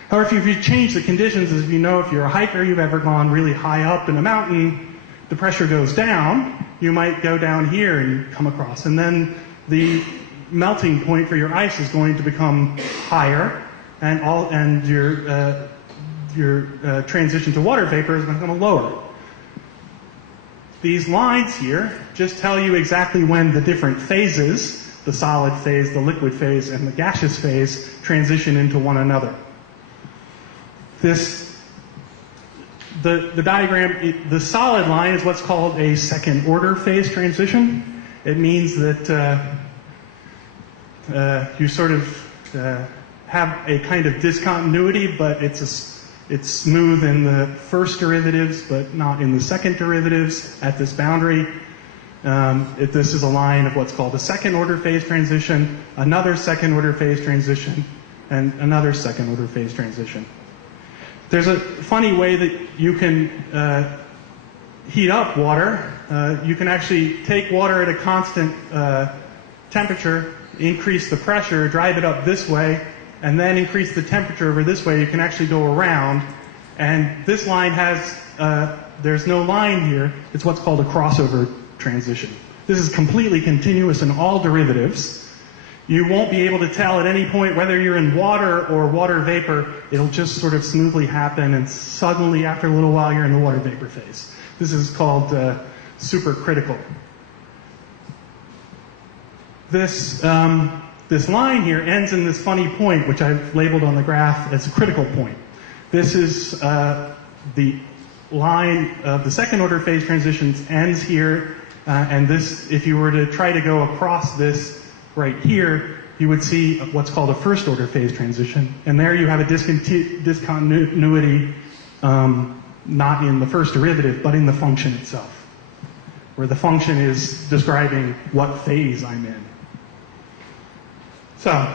However, if you change the conditions, as you know, if you're a hiker, you've ever gone really high up in a mountain, the pressure goes down, you might go down here and come across, and then the melting point for your ice is going to become higher, and transition to water vapor is going to lower. These lines here just tell you exactly when the different phases, the solid phase, the liquid phase, and the gaseous phase, transition into one another. The diagram, the solid line is what's called a second order phase transition. It means that you sort of have a kind of discontinuity, but it's smooth in the first derivatives, but not in the second derivatives at this boundary. This is a line of what's called a second order phase transition, another second order phase transition, and another second order phase transition. There's a funny way that you can heat up water. You can actually take water at a constant temperature, increase the pressure, drive it up this way, and then increase the temperature over this way. You can actually go around. And this line has, there's no line here. It's what's called a crossover transition. This is completely continuous in all derivatives. You won't be able to tell at any point whether you're in water or water vapor. It'll just sort of smoothly happen, and suddenly, after a little while, you're in the water vapor phase. This is called supercritical. This line here ends in this funny point, which I've labeled on the graph as a critical point. This is the line of the second order phase transitions ends here, and this, if you were to try to go across this right here, you would see what's called a first order phase transition, and there you have a discontinuity not in the first derivative, but in the function itself, where the function is describing what phase I'm in. So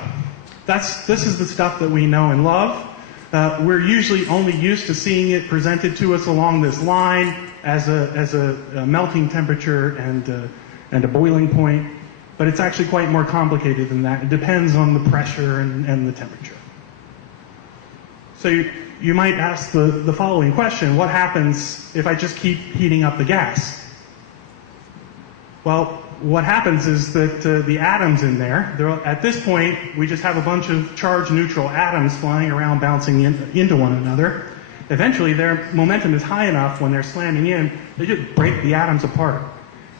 this is the stuff that we know and love. We're usually only used to seeing it presented to us along this line as a melting temperature and a boiling point, but it's actually quite more complicated than that. It depends on the pressure and the temperature. So you might ask the following question: what happens if I just keep heating up the gas? Well, what happens is that the atoms in there, at this point, we just have a bunch of charged neutral atoms flying around, bouncing into one another. Eventually, their momentum is high enough when they're slamming in, they just break the atoms apart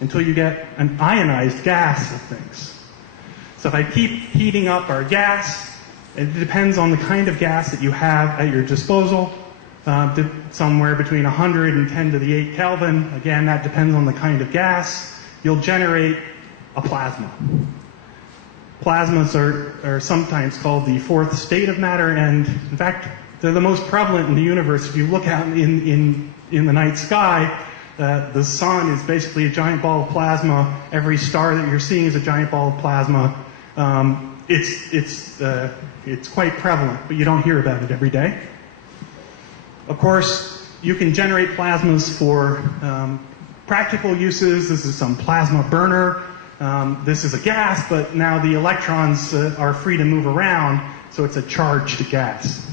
until you get an ionized gas of things. So if I keep heating up our gas, it depends on the kind of gas that you have at your disposal, somewhere between 100 and 10 to the 8 Kelvin. Again, that depends on the kind of gas. You'll generate a plasma. Plasmas are sometimes called the fourth state of matter, and in fact, they're the most prevalent in the universe. If you look out in the night sky, the sun is basically a giant ball of plasma. Every star that you're seeing is a giant ball of plasma. It's quite prevalent, but you don't hear about it every day. Of course, you can generate plasmas for practical uses. This is some plasma burner. This is a gas, but now the electrons are free to move around, so it's a charged gas.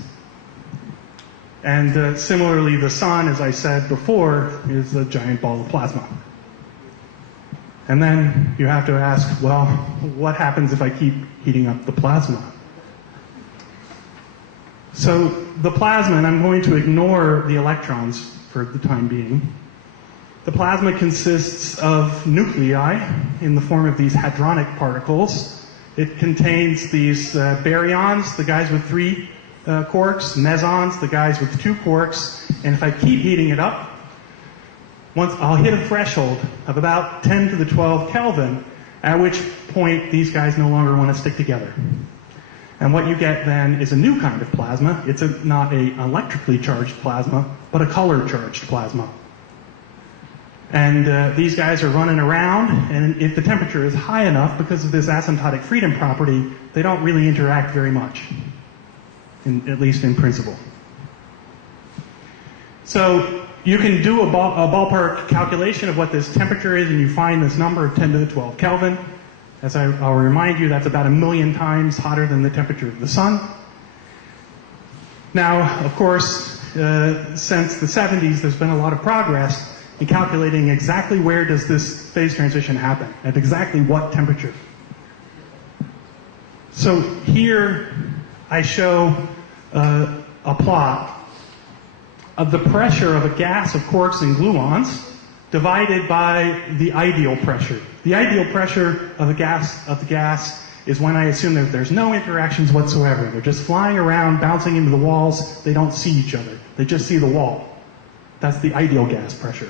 And similarly, the sun, as I said before, is a giant ball of plasma. And then you have to ask, well, what happens if I keep heating up the plasma? So the plasma, and I'm going to ignore the electrons for the time being. The plasma consists of nuclei in the form of these hadronic particles. It contains these baryons, the guys with 3 quarks, mesons, the guys with 2 quarks, and if I keep heating it up, once I'll hit a threshold of about 10 to the 12 Kelvin, at which point these guys no longer want to stick together. And what you get then is a new kind of plasma. It's not an electrically charged plasma, but a color-charged plasma. And these guys are running around, and if the temperature is high enough, because of this asymptotic freedom property, they don't really interact very much, at least in principle. So you can do a ballpark calculation of what this temperature is, and you find this number of 10 to the 12 Kelvin. As I'll remind you, that's about 1,000,000 times hotter than the temperature of the sun. Now, of course, since the 70s, there's been a lot of progress in calculating exactly where does this phase transition happen, at exactly what temperature. So here I show a plot of the pressure of a gas of quarks and gluons divided by the ideal pressure. The ideal pressure of the gas is when I assume that there's no interactions whatsoever. They're just flying around, bouncing into the walls. They don't see each other. They just see the wall. That's the ideal gas pressure.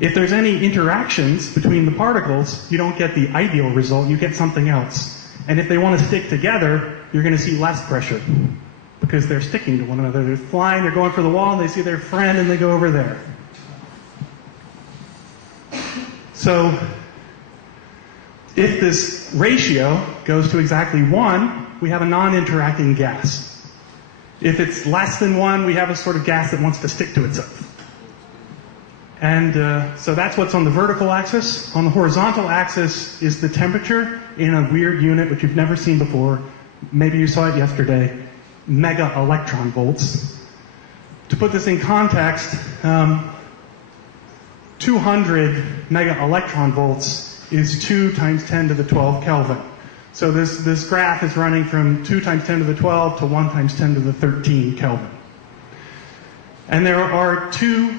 If there's any interactions between the particles, you don't get the ideal result, you get something else. And if they want to stick together, you're going to see less pressure because they're sticking to one another. They're flying, they're going for the wall, and they see their friend, and they go over there. So, if this ratio goes to exactly 1, we have a non-interacting gas. If it's less than 1, we have a sort of gas that wants to stick to itself. And so that's what's on the vertical axis. On the horizontal axis is the temperature in a weird unit which you've never seen before. Maybe you saw it yesterday. Mega electron volts. To put this in context, 200 mega electron volts is 2 times 10 to the 12 Kelvin. So this graph is running from 2 times 10 to the 12 to 1 times 10 to the 13 Kelvin. And there are two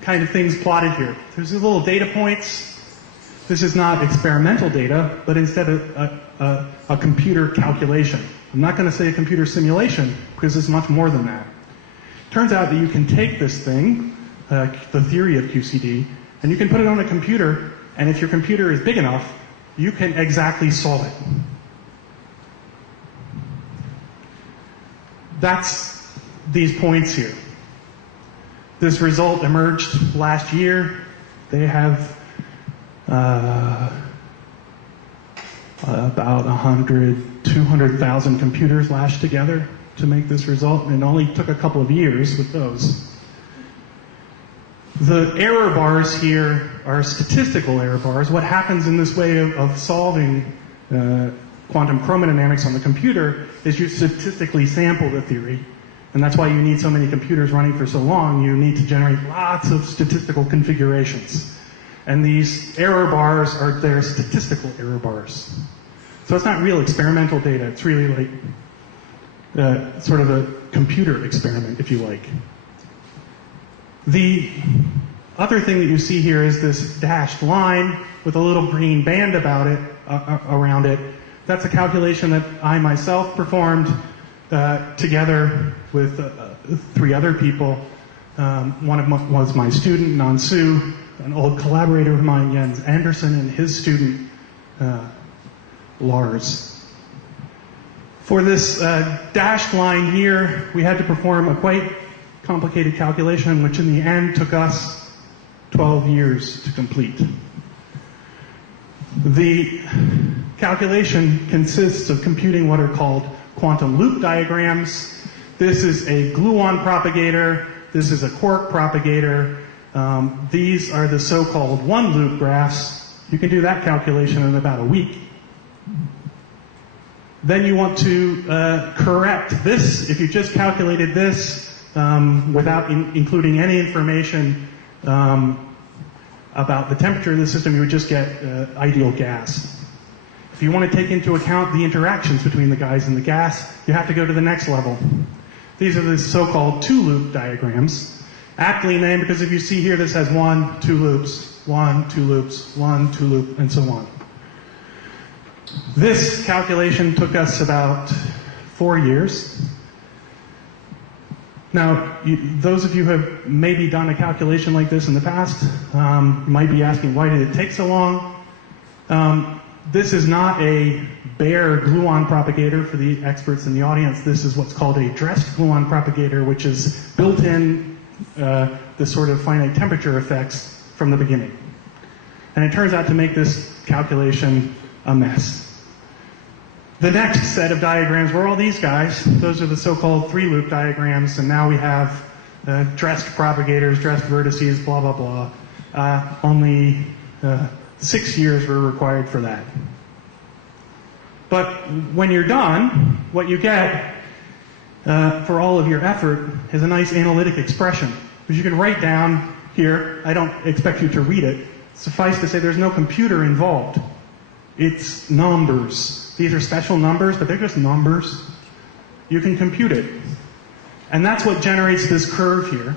kind of things plotted here. There's these little data points. This is not experimental data, but instead a computer calculation. I'm not going to say a computer simulation, because it's much more than that. Turns out that you can take this thing, the theory of QCD, and you can put it on a computer, and if your computer is big enough, you can exactly solve it. That's these points here. This result emerged last year. They have about 200,000 computers lashed together to make this result, and it only took a couple of years with those. The error bars here are statistical error bars. What happens in this way of solving quantum chromodynamics on the computer is you statistically sample the theory. And that's why you need so many computers running for so long. You need to generate lots of statistical configurations. And these error bars are their statistical error bars. So it's not real experimental data. It's really like sort of a computer experiment, if you like. The other thing that you see here is this dashed line with a little green band about it, around it. That's a calculation that I myself performed together with 3 other people. One of them was my student, Nansu, an old collaborator of mine, Jens Andersen, and his student, Lars. For this dashed line here, we had to perform a quite complicated calculation, which in the end took us 12 years to complete. The calculation consists of computing what are called quantum loop diagrams. This is a gluon propagator. This is a quark propagator. These are the so-called one-loop graphs. You can do that calculation in about a week. Then you want to correct this. If you just calculated this without including any information about the temperature of the system, you would just get ideal gas. If you want to take into account the interactions between the guys in the gas, you have to go to the next level. These are the so-called two-loop diagrams. Aptly named because if you see here, this has 1, 2 loops, 1, 2 loops, 1, 2 loop, and so on. This calculation took us about 4 years. Now, those of you who have maybe done a calculation like this in the past might be asking, why did it take so long? This is not a bare gluon propagator for the experts in the audience. This is what's called a dressed gluon propagator, which is built in the sort of finite temperature effects from the beginning. And it turns out to make this calculation a mess. The next set of diagrams were all these guys. Those are the so-called 3-loop diagrams, and now we have dressed propagators, dressed vertices, blah, blah, blah. Only 6 years were required for that. But when you're done, what you get for all of your effort is a nice analytic expression, which you can write down here. I don't expect you to read it. Suffice to say there's no computer involved. It's numbers. These are special numbers, but they're just numbers. You can compute it. And that's what generates this curve here.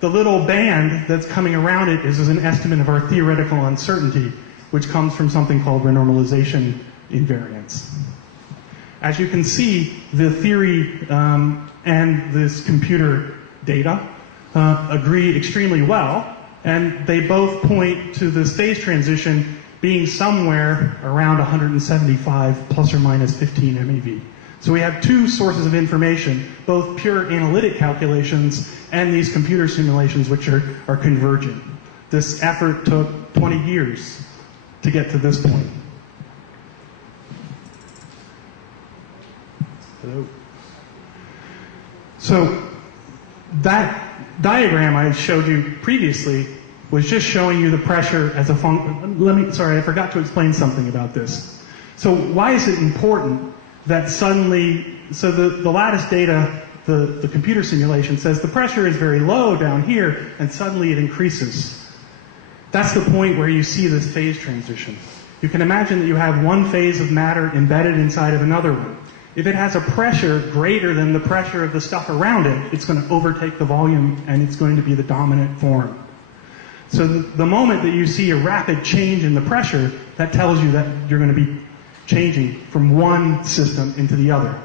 The little band that's coming around it is an estimate of our theoretical uncertainty, which comes from something called renormalization invariance. As you can see, the theory and this computer data agree extremely well, and they both point to this phase transition being somewhere around 175 plus or minus 15 MeV. So we have two sources of information, both pure analytic calculations and these computer simulations which are converging. This effort took 20 years to get to this point. Hello. So that diagram I showed you previously was just showing you the pressure as a function. Sorry, I forgot to explain something about this. So why is it important that suddenly, so the lattice data, the computer simulation says the pressure is very low down here and suddenly it increases. That's the point where you see this phase transition. You can imagine that you have one phase of matter embedded inside of another one. If it has a pressure greater than the pressure of the stuff around it, it's going to overtake the volume and it's going to be the dominant form. So the moment that you see a rapid change in the pressure, that tells you that you're going to be changing from one system into the other.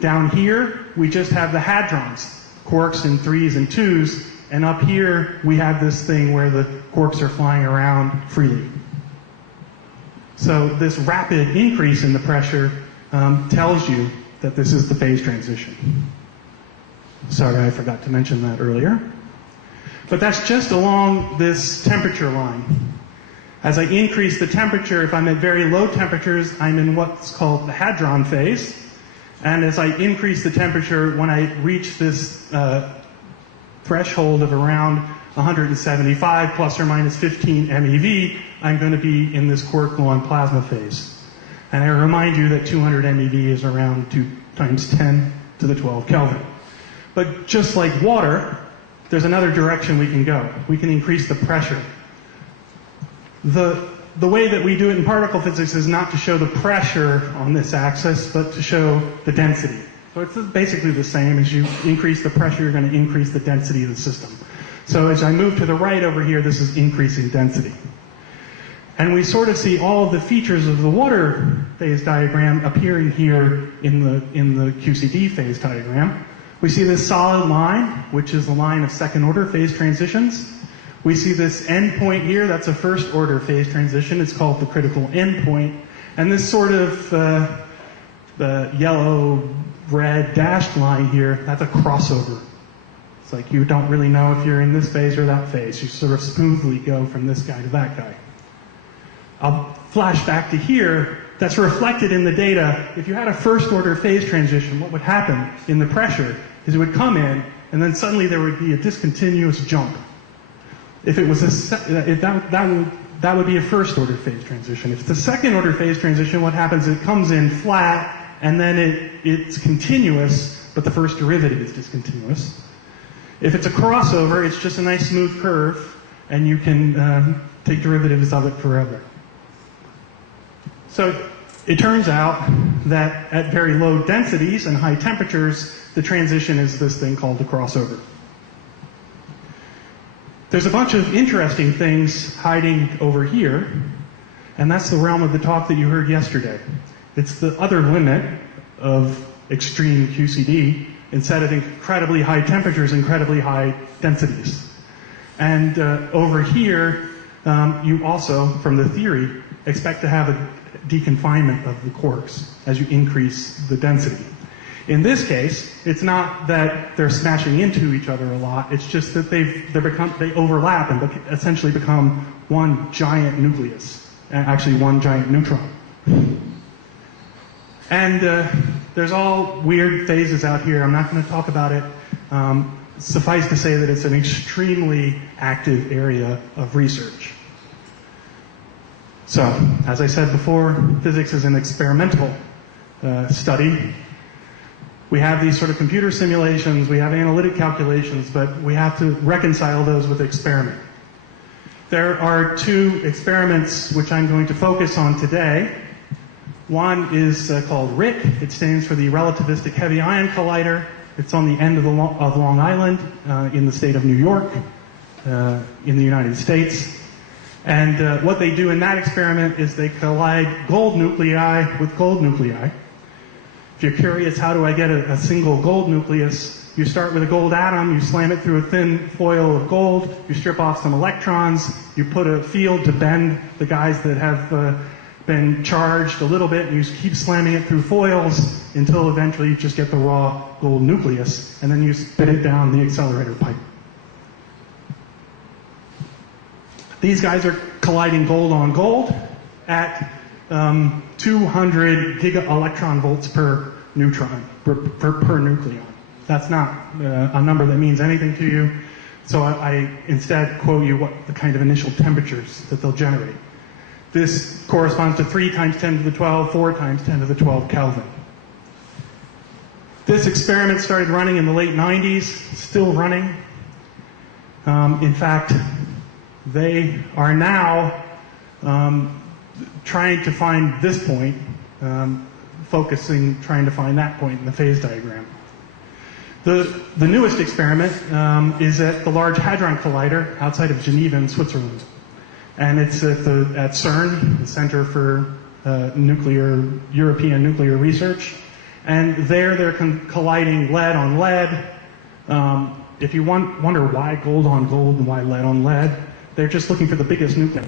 Down here, we just have the hadrons, quarks in 3s and 2s, and up here we have this thing where the quarks are flying around freely. So this rapid increase in the pressure tells you that this is the phase transition. Sorry, I forgot to mention that earlier. But that's just along this temperature line. As I increase the temperature, if I'm at very low temperatures, I'm in what's called the hadron phase. And as I increase the temperature, when I reach this threshold of around 175 plus or minus 15 MeV, I'm going to be in this quark-gluon plasma phase. And I remind you that 200 MeV is around 2 times 10 to the 12 Kelvin. But just like water, there's another direction we can go. We can increase the pressure. The way that we do it in particle physics is not to show the pressure on this axis, but to show the density. So it's basically the same. As you increase the pressure, you're going to increase the density of the system. So as I move to the right over here, this is increasing density. And we sort of see all of the features of the water phase diagram appearing here in the QCD phase diagram. We see this solid line, which is the line of second order phase transitions. We see this endpoint here, that's a first order phase transition. It's called the critical endpoint. And this sort of the yellow-red dashed line here, that's a crossover. It's like you don't really know if you're in this phase or that phase. You sort of smoothly go from this guy to that guy. I'll flash back to here. That's reflected in the data. If you had a first order phase transition, what would happen in the pressure is it would come in, and then suddenly there would be a discontinuous jump. If it was that would be a first order phase transition. If it's a second order phase transition, what happens is it comes in flat, and then it's continuous, but the first derivative is discontinuous. If it's a crossover, it's just a nice smooth curve, and you can take derivatives of it forever. So it turns out that at very low densities and high temperatures, the transition is this thing called the crossover. There's a bunch of interesting things hiding over here, and that's the realm of the talk that you heard yesterday. It's the other limit of extreme QCD, instead of incredibly high temperatures, incredibly high densities. And over here, you also, from the theory, expect to have a deconfinement of the quarks as you increase the density. In this case, it's not that they're smashing into each other a lot, it's just that they overlap and essentially become one giant nucleus, actually one giant neutron. And there's all weird phases out here. I'm not going to talk about it. Suffice to say that it's an extremely active area of research. So, as I said before, physics is an experimental study. We have these sort of computer simulations, we have analytic calculations, but we have to reconcile those with experiment. There are two experiments which I'm going to focus on today. One is called RIC. It stands for the Relativistic Heavy Ion Collider. It's on the end of Long Island in the state of New York in the United States. And what they do in that experiment is they collide gold nuclei with gold nuclei. If you're curious, how do I get a single gold nucleus? You start with a gold atom, you slam it through a thin foil of gold, you strip off some electrons, you put a field to bend the guys that have been charged a little bit, and you keep slamming it through foils until eventually you just get the raw gold nucleus, and then you spit it down the accelerator pipe. These guys are colliding gold on gold at 200 giga-electron volts per neutron, per nucleon. That's not a number that means anything to you, so I instead quote you what the kind of initial temperatures that they'll generate. This corresponds to 3 times 10 to the 12, 4 times 10 to the 12 Kelvin. This experiment started running in the late 90s, still running. In fact, they are now trying to find this point, trying to find that point in the phase diagram. The newest experiment is at the Large Hadron Collider outside of Geneva in Switzerland. And it's at CERN, the Center for European Nuclear Research. And there they're colliding lead on lead. If you wonder why gold on gold and why lead on lead, they're just looking for the biggest nuclei.